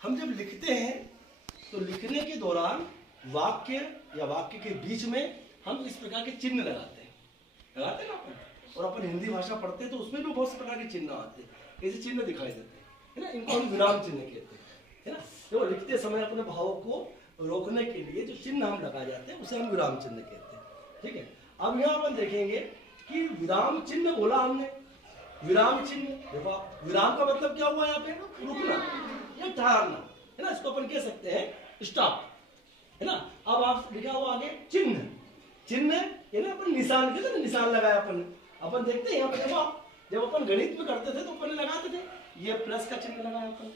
हम जब लिखते हैं तो लिखने के दौरान वाक्य या वाक्य के बीच में हम इस प्रकार के चिन्ह लगाते हैं ना अपन। और अपन हिंदी भाषा पढ़ते हैं तो उसमें भी बहुत से प्रकार के चिन्ह आते हैं, ऐसे चिन्ह दिखाई देते हैं, है ना। इनको हम विराम चिन्ह कहते हैं, है ना। तो लिखते समय अपने भाव को रोकने के लिए जो चिन्ह हम लगा जाते हैं उसे हम विराम चिन्ह कहते हैं, ठीक है। अब यहाँ अपन देखेंगे कि विराम चिन्ह बोला हमने, विराम चिन्ह देखो, विराम का मतलब क्या हुआ यहाँ पे, रुकना या ठहरना, है ना। इसको अपन कह सकते हैं स्टॉप, है ना। अब आप लिखा हुआ आगे चिन्ह, चिन्ह है ना, अपन निशान कहते हैं ना, निशान लगाया अपन देखते हैं यहाँ पे देखो, जब अपन गणित में करते थे तो अपन लगाते थे, ये प्लस का चिन्ह लगाया अपन,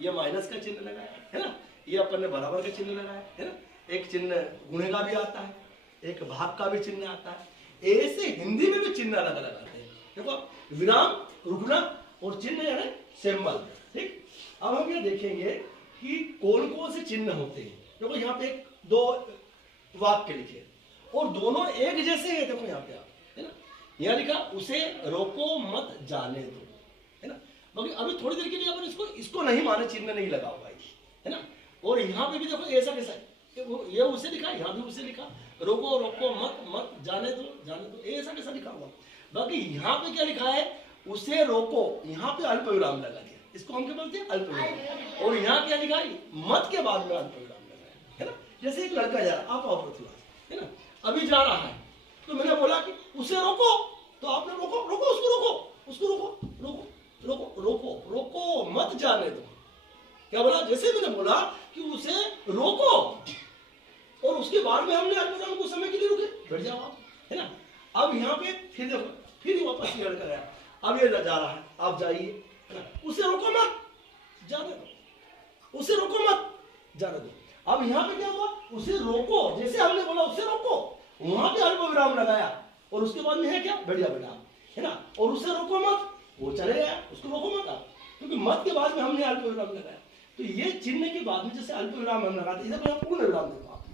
ये माइनस का चिन्ह लगाया, है ना, ये अपन ने बराबर का चिन्ह लगाया, है ना। एक चिन्ह गुणे का भी आता है, एक भाग का भी चिन्ह आता है, ऐसे हिंदी में भी चिन्ह अलग अलग आते हैं। देखो विराम रुकना और चिन्ह यानी सिंबल, ठीक। अब हम ये देखेंगे कि कौन कौन से चिन्ह होते हैं। देखो यहाँ पे दो वाक्य लिखे और दोनों एक जैसे हैं, देखो यहाँ पे आप, है ना। यहाँ लिखा उसे रोको मत जाने दो, है ना। बाकी अभी थोड़ी देर के लिए अपन इसको नहीं माने, चिन्ह नहीं लगा होगा, है ना। और यहाँ पे भी देखो ऐसा कैसा है, ये उसे लिखा, यहाँ भी उसे लिखा, रोको रोको मत जाने दो, ऐसा कैसा लिखा हुआ। बाकी यहाँ पे क्या लिखा है, उसे रोको, यहाँ पे अल्प विराम लगा दिया, इसको हम क्या बोलते हैं, अल्प विराम। और यहाँ क्या लिखा है, मत के बाद में अल्प विराम लगाया, है ना। जैसे एक लड़का जा रहा, आप आओ, है ना, अभी जा रहा है तो मैंने बोला कि उसे रोको, तो आपने रोको उसको मत जाने दो। क्या बोला, जैसे मैंने बोला कि उसे रोको और उसके बाद में हमने अल्पविराम कुछ समय के लिए रुके, बैठ जाओ आप, है ना। अब यहाँ पे फिर देखो, फिर वापस ये लड़का गया, अब ये जा रहा है, आप जाइए, है ना, उसे रोको मत जाने दो, उसे रोको मत जाने दो। अब यहाँ पे क्या हुआ, उसे रोको, जैसे हमने बोला उसे रोको, वहां पे अल्पविराम लगाया और उसके बाद में है क्या, बैठ जा बेटा, है ना। और उसे रोको मत, वो चले गया, उसको रोको मत आप, क्योंकि मत के बाद में हमने अल्पविराम लगाया। तो ये चिन्ह के बाद में जैसे अल्पविराम हम लगाते हैं, इधर पूर्ण विराम देखो आप,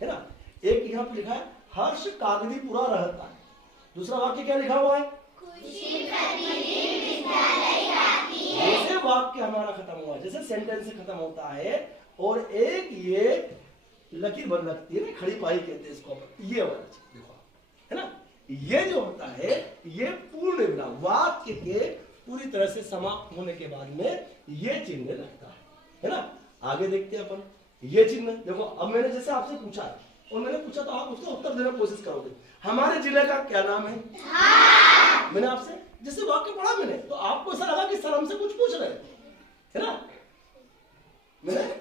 है ना। एक यहाँ पे लिखा है हर्ष कागदी पूरा रहता है, दूसरा वाक्य क्या लिखा हुआ है, खुशी प्रतिदिन विद्यालय आती है। जैसे वाक्य हमारा खत्म हुआ, जैसे सेंटेंस खत्म होता है और एक ये लकीर बन लगती है ना, खड़ी पाई कहते हैं इसको, ये वाला देखो, है ना। ये जो होता है ये पूर्ण विराम, वाक्य के पूरी तरह से समाप्त होने के बाद में ये चिन्ह लगता है ना। आगे देखते हैं अपन, ये चिन्ह देखो। अब मैंने जैसे आपसे पूछा और मैंने पूछा तो आप उसका उत्तर देने की कोशिश करोगे, हमारे जिले का क्या नाम है, हाँ। मैंने आपसे जैसे वाक्य पढ़ा मैंने, तो आपको ऐसा लगा कि सर हमसे कुछ पूछ रहे हैं, है ना। मैंने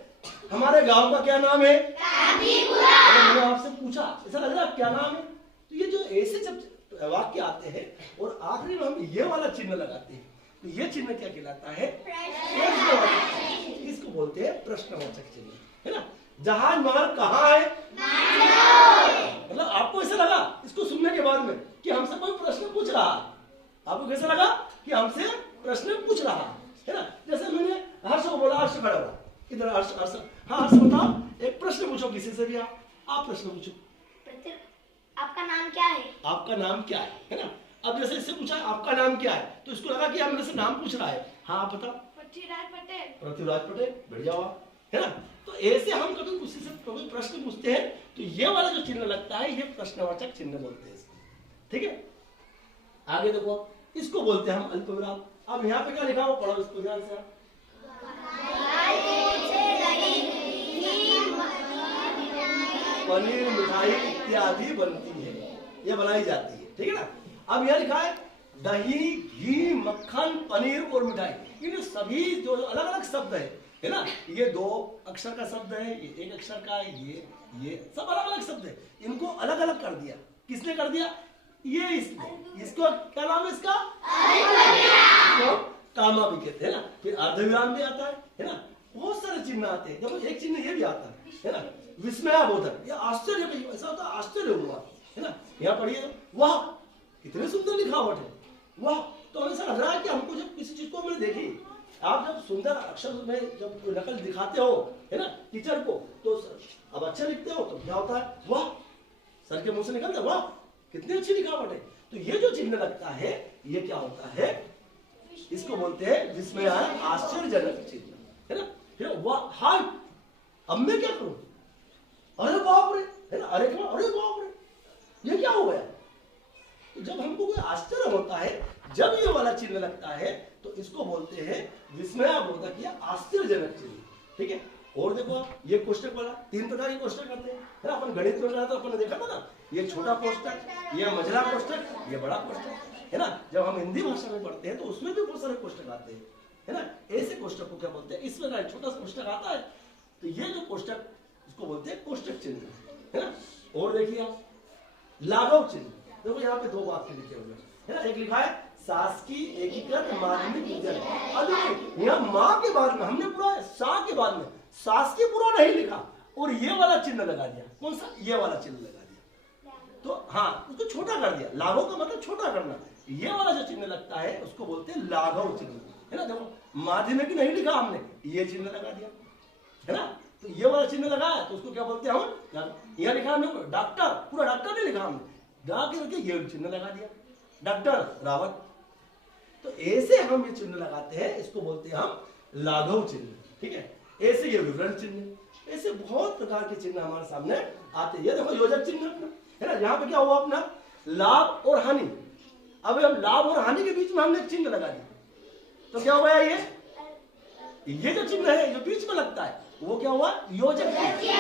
हमारे गांव का क्या नाम है, मैंने आपसे पूछा, ऐसा लग रहा है क्या नाम है। तो ये जो ऐसे जब वाक्य आते हैं और आखिरी में हम ये वाला चिन्ह लगाते हैं, तो ये चिन्ह क्या कहलाता है, प्रश्नवाचक। इसको बोलते हैं प्रश्नवाचक चिन्ह, है ना। जहाज महल कहाँ है, मतलब आपको ऐसा लगा इसको सुनने के बाद में कि हमसे कोई प्रश्न पूछ रहा है, आपको कैसा लगा कि हमसे प्रश्न पूछ रहा है ना। जैसे मैंने हर्ष को बोला, हर्ष खड़ा हुआ इधर, हर्ष हाँ हर्ष बताओ, एक प्रश्न पूछो किसी से भी, आप प्रश्न पूछो, आपका नाम क्या है, आपका नाम क्या है ना। अब जैसे इससे पूछा आपका नाम क्या है, तो इसको लगा कि हम मेरे से नाम पूछ रहा है, हाँ आप बताओ, पृथ्वीराज पटेल, बैठ जाओ आप, है ना। तो ऐसे हम कभी किसी से कभी प्रश्न पूछते हैं तो ये वाला जो चिन्ह लगता है ये प्रश्नवाचक चिन्ह बोलते हैं इसको, ठीक है। आगे देखो, इसको बोलते हैं हम अल्पविराम। अब यहाँ पे क्या लिखा हुआ, पढ़ो इसको ध्यान से, पनीर मिठाई इत्यादि बनती है, ये बनाई जाती है, ठीक है ना। अब यह लिखा है दही घी मक्खन पनीर और मिठाई, इन सभी जो अलग अलग शब्द है ना, ये 2 अक्षर का शब्द है, ये 1 अक्षर का है, ये सब अलग अलग शब्द है, इनको अलग अलग कर दिया, किसने कर दिया, ये इसको क्या नाम है इसका, इसको कामा भी कहते हैं ना। फिर अर्धविराम भी आता है ना, बहुत सारे चिन्ह आते हैं। देखो एक चिन्ह ये भी आता है ना, विस्मयाबोधक, ये आश्चर्य, ऐसा होता है आश्चर्य हुआ, है ना। यहाँ पढ़िए, वाह कितने सुंदर लिखावट है, वाह। तो ऐसा लग रहा है कि हमको जब किसी चीज को मैंने देखी, आप जब सुंदर अक्षर में जब नकल दिखाते हो, है ना, टीचर को, तो अब अच्छा लिखते हो तो क्या होता है, वाह, सर के मुंह से निकलता है, वाह कितनी अच्छी लिखावट है। तो ये जो चिन्ह लगता है ये क्या होता है, इसको बोलते हैं विस्मय आश्चर्यजनक चिन्ह, है ना। फिर वाह हाय, अब मैं क्या करूं? अरे बाप रे, है ना, अरे क्या, अरे बाप रे, ये क्या हो गया? तो जब हमको कोई आश्चर्य होता है, जब ये वाला चिन्ह लगता है, तो इसको बोलते हैं विस्मयाबोधक या आश्चर्यजनक चिन्ह। ठीक है, और देखो आप, ये कोष्टक वाला 3 प्रकार के कोष्टक आते हैं, है ना। अपन गणित में रहा था, अपन ने देखा था ना, ये छोटा कोष्टक, ये मझला कोष्टक, ये बड़ा कोष्टक, है ना। जब हम हिंदी भाषा में पढ़ते हैं तो उसमें भी बहुत सारे कोष्टक आते हैं, है ना। ऐसे कोष्टक को क्या बोलते हैं? इसमें ना छोटा सा कोष्टक आता है, तो ये जो कोष्टक, इसको बोलते हैं कोष्टक चिन्ह, है ना। और देखिए आप, लाघव चिन्ह, देखो यहाँ पे 2 वाक्य लिखे हुए हैं, है ना। एक लिखा है शासकीय एकीकृत माध्यमिक विद्यालय। अब देखिए यहाँ माँ के बाद में हमने पूरा सा के बाद में शासकीय पूरा नहीं लिखा और ये वाला चिन्ह लगा दिया। कौन सा? ये वाला चिन्ह लगा दिया, तो हाँ, उसको छोटा कर दिया। लाघव का मतलब छोटा करना। ये वाला जो चिन्ह लगता है उसको बोलते हैं लाघव चिन्ह, है ना। देखो माध्यमिक नहीं लिखा हमने, ये चिन्ह लगा दिया, है ना। तो ये वाला चिन्ह लगाया तो उसको क्या बोलते हैं हम? यहाँ लिखा हमने डॉक्टर, पूरा डॉक्टर नहीं लिखा हमने, गा के करके ये चिन्ह लगा दिया, डॉक्टर रावत। तो ऐसे हम ये चिन्ह लगाते हैं, इसको बोलते हैं हम लाघव चिन्ह। ठीक है, ऐसे ये विवरण चिन्ह, ऐसे बहुत प्रकार के चिन्ह हमारे सामने आते हैं। ये देखो योजक चिन्ह अपना, है ना। यहाँ पे क्या हुआ अपना? लाभ और हानि। अब हम लाभ और हानि के बीच में हमने एक चिन्ह लगा दिया, तो क्या हुआ? ये जो चिन्ह है जो बीच में लगता है वो क्या हुआ? योजक चिन्ह।